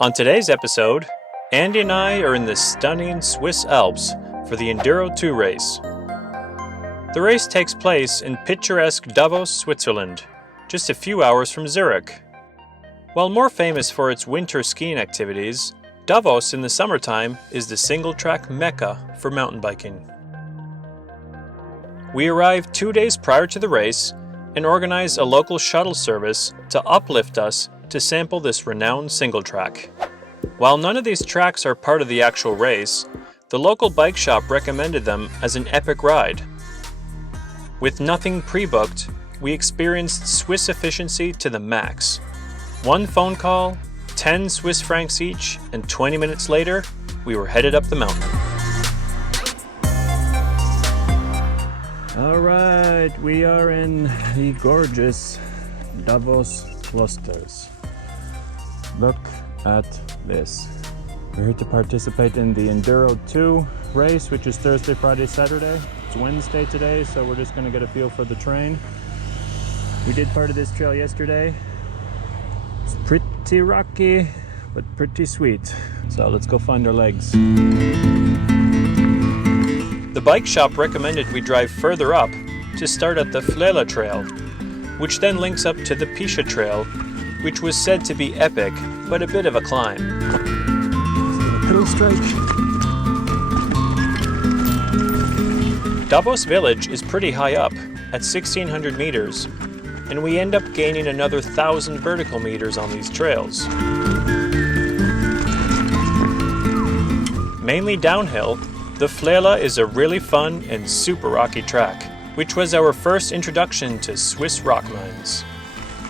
On today's episode, Andy and I are in the stunning Swiss Alps for the Enduro2 race. The race takes place in picturesque Davos, Switzerland, just a few hours from Zurich. While more famous for its winter skiing activities, Davos in the summertime is the single-track mecca for mountain biking. We arrived 2 days prior to the race and organized a local shuttle service to uplift us to sample this renowned single track. While none of these tracks are part of the actual race, the local bike shop recommended them as an epic ride. With nothing pre-booked, we experienced Swiss efficiency to the max. One phone call, 10 Swiss francs each, and 20 minutes later, we were headed up the mountain. All right, we are in the gorgeous Davos clusters. Look at this. We're here to participate in the Enduro2 race, which is Thursday, Friday, Saturday. It's Wednesday today, so we're just gonna get a feel for the terrain. We did part of this trail yesterday. It's pretty rocky, but pretty sweet. So let's go find our legs. The bike shop recommended we drive further up to start at the Flayla trail, which then links up to the Pichia trail, which was said to be epic, but a bit of a climb. Pedal strike. Davos village is pretty high up, at 1,600 meters, and we end up gaining another 1,000 vertical meters on these trails. Mainly downhill, the Flayla is a really fun and super rocky track, which was our first introduction to Swiss rock mines.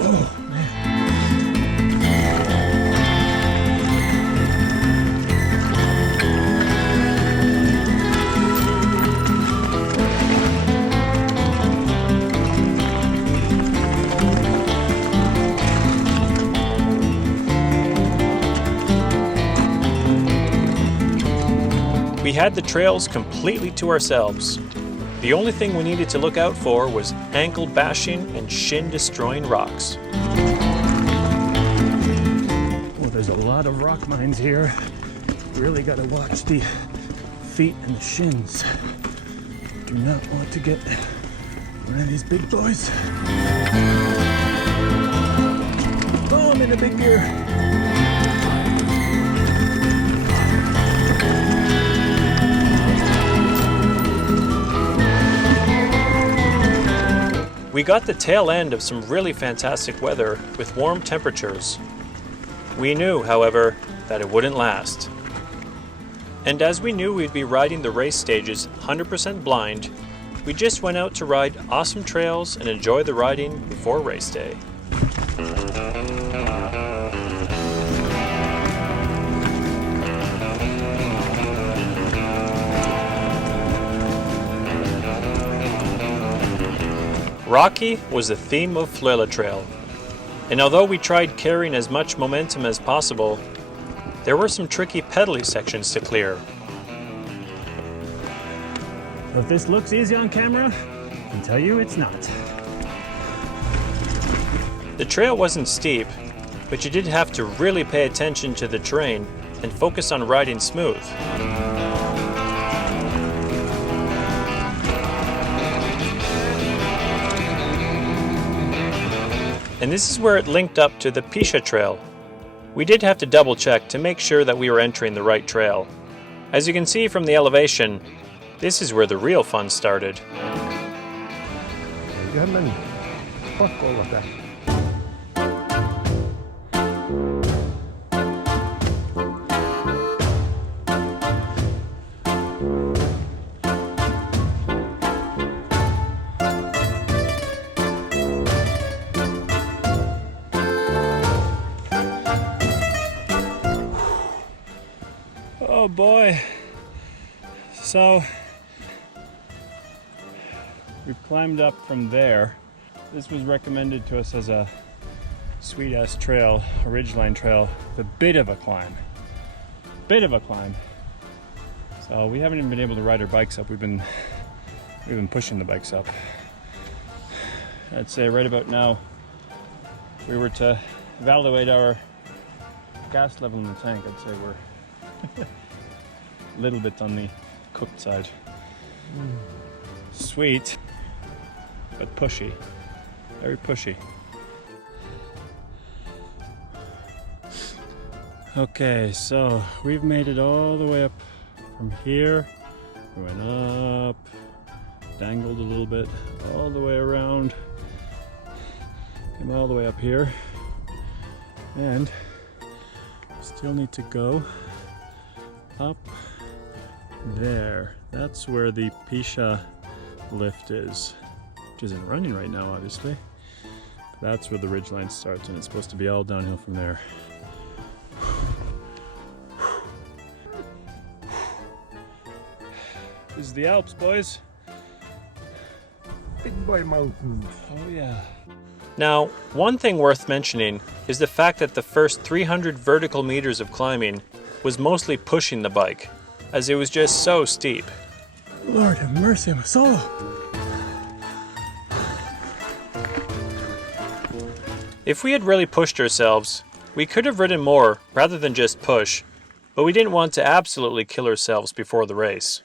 Oh, man. We had the trails completely to ourselves. The only thing we needed to look out for was ankle bashing and shin destroying rocks. Well, there's a lot of rock mines here. Really gotta watch the feet and the shins. Do not want to get one of these big boys. Oh, I'm in a big gear. We got the tail end of some really fantastic weather with warm temperatures. We knew, however, that it wouldn't last. And as we knew we'd be riding the race stages 100% blind, we just went out to ride awesome trails and enjoy the riding before race day. Rocky was the theme of Flayla Trail, and although we tried carrying as much momentum as possible, there were some tricky pedally sections to clear. If this looks easy on camera, I can tell you it's not. The trail wasn't steep, but you did have to really pay attention to the terrain and focus on riding smooth. And this is where it linked up to the Pichia trail. We did have to double check to make sure that we were entering the right trail. As you can see from the elevation, this is where the real fun started. Oh boy. So we've climbed up from there. This was recommended to us as a sweet ass trail, a ridgeline trail, with a bit of a climb. So we haven't even been able to ride our bikes up. We've been pushing the bikes up. I'd say right about now, if we were to evaluate our gas level in the tank, I'd say we're a little bit on the cooked side. Sweet, but pushy. Very pushy. Okay, so we've made it all the way up from here. We went up, dangled a little bit, all the way around, came all the way up here, and still need to go up there. That's where the Pichia lift is, which isn't running right now, obviously. That's where the ridgeline starts, and it's supposed to be all downhill from there. This is the Alps, boys. Big boy mountains. Oh yeah. Now, one thing worth mentioning is the fact that the first 300 vertical meters of climbing was mostly pushing the bike, as it was just so steep. Lord have mercy on my soul. If we had really pushed ourselves, we could have ridden more rather than just push, but we didn't want to absolutely kill ourselves before the race.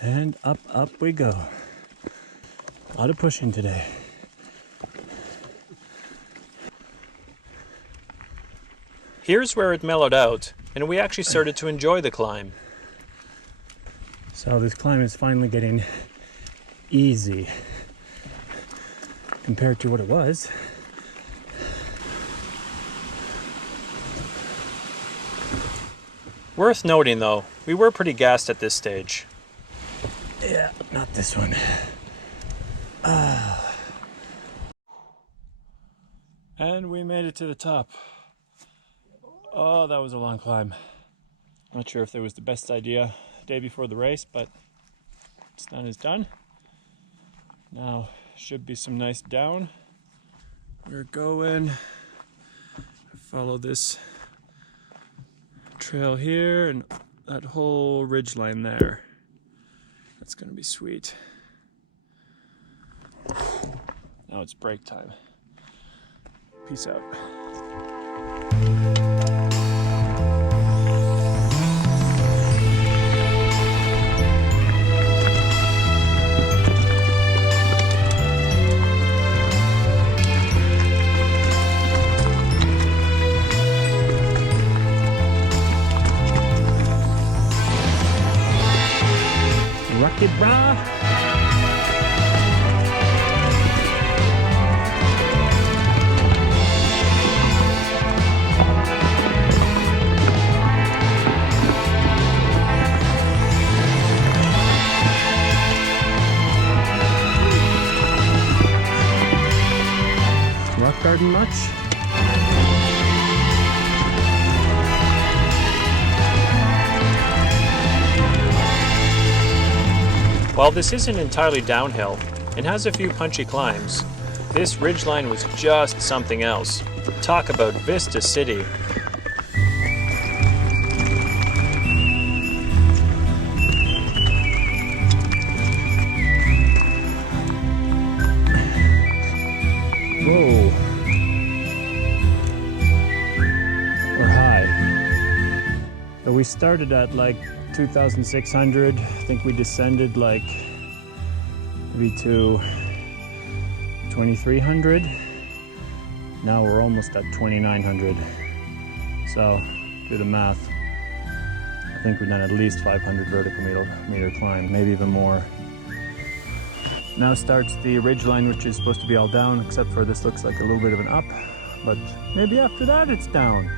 And up we go. A lot of pushing today. Here's where it mellowed out, and we actually started to enjoy the climb. So this climb is finally getting easy compared to what it was. Worth noting though, we were pretty gassed at this stage. Yeah, not this one. And we made it to the top. Oh, that was a long climb. Not sure if that was the best idea the day before the race, but what's done is done. Now, should be some nice down. We're going. Follow this trail here and that whole ridge line there. That's gonna be sweet. Now it's break time. Peace out. Rocky bra. Rock garden much? While this isn't entirely downhill and has a few punchy climbs, this ridgeline was just something else. Talk about Vista City. Whoa. We're high. So we started at like 2,600. I think we descended like maybe to 2,300. Now we're almost at 2,900. So do the math. I think we've done at least 500 vertical meter climb, maybe even more. Now starts the ridge line, which is supposed to be all down, except for this looks like a little bit of an up, but maybe after that it's down.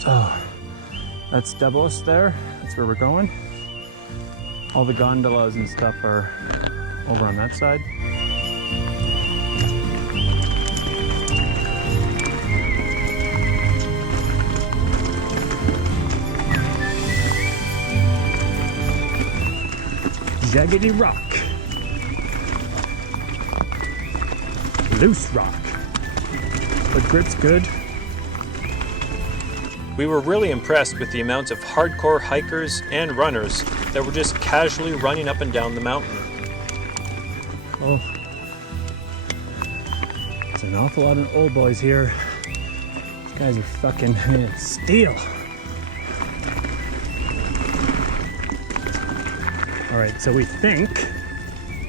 So that's Davos there, that's where we're going. All the gondolas and stuff are over on that side. Jaggedy rock. Loose rock. But grip's good. We were really impressed with the amount of hardcore hikers and runners that were just casually running up and down the mountain. Oh, there's an awful lot of old boys here. These guys are fucking steel. All right, so we think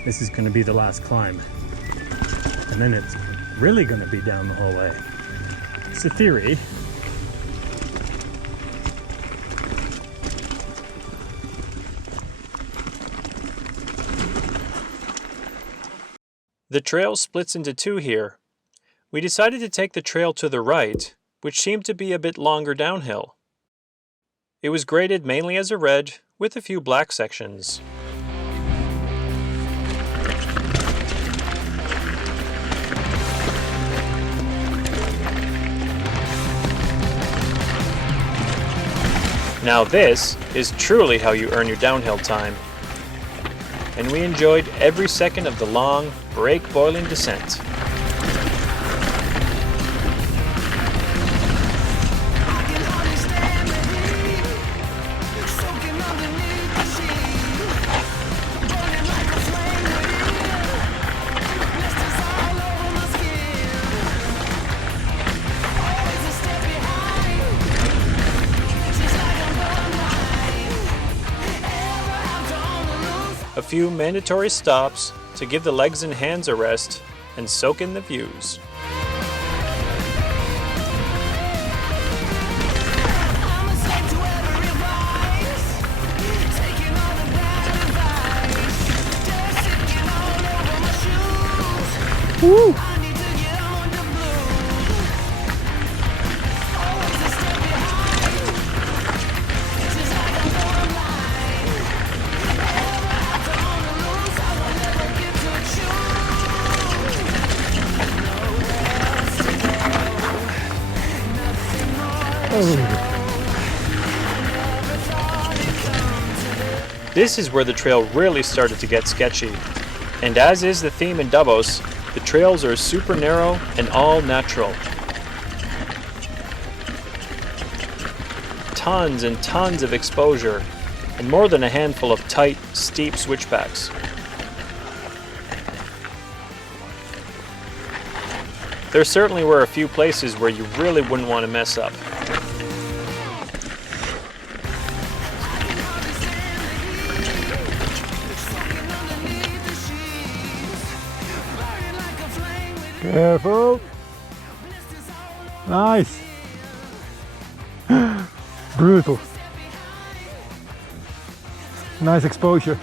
this is going to be the last climb, and then it's really going to be down the whole way. It's a theory. The trail splits into two here. We decided to take the trail to the right, which seemed to be a bit longer downhill. It was graded mainly as a red, with a few black sections. Now this is truly how you earn your downhill time. And we enjoyed every second of the long, brake-boiling descent. A few mandatory stops to give the legs and hands a rest and soak in the views. Woo! This is where the trail really started to get sketchy. And as is the theme in Davos, the trails are super narrow and all natural. Tons and tons of exposure, and more than a handful of tight, steep switchbacks. There certainly were a few places where you really wouldn't want to mess up. Careful. Nice. Brutal. Nice exposure.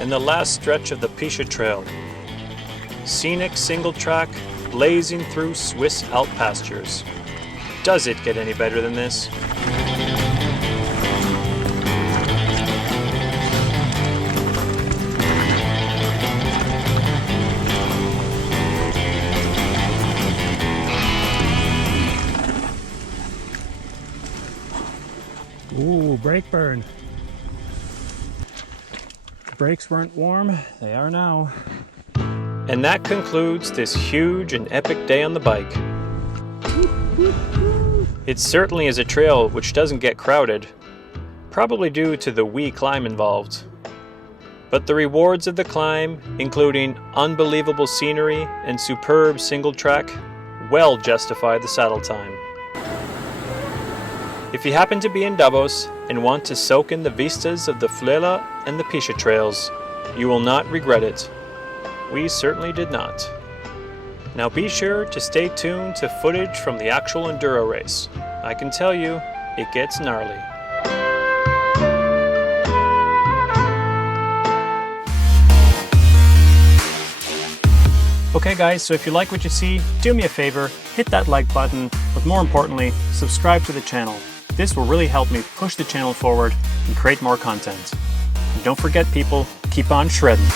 In the last stretch of the Pichia Trail. Scenic single track blazing through Swiss Alp pastures. Does it get any better than this? Ooh, brake burn. Brakes weren't warm, they are now. And that concludes this huge and epic day on the bike. It certainly is a trail which doesn't get crowded, probably due to the wee climb involved. But the rewards of the climb, including unbelievable scenery and superb single track, well justify the saddle time. If you happen to be in Davos and want to soak in the vistas of the Flayla and the Pichia trails, you will not regret it. We certainly did not. Now be sure to stay tuned to footage from the actual enduro race. I can tell you, it gets gnarly. Okay guys, so if you like what you see, do me a favor, hit that like button, but more importantly, subscribe to the channel. This will really help me push the channel forward and create more content. And don't forget people, keep on shredding.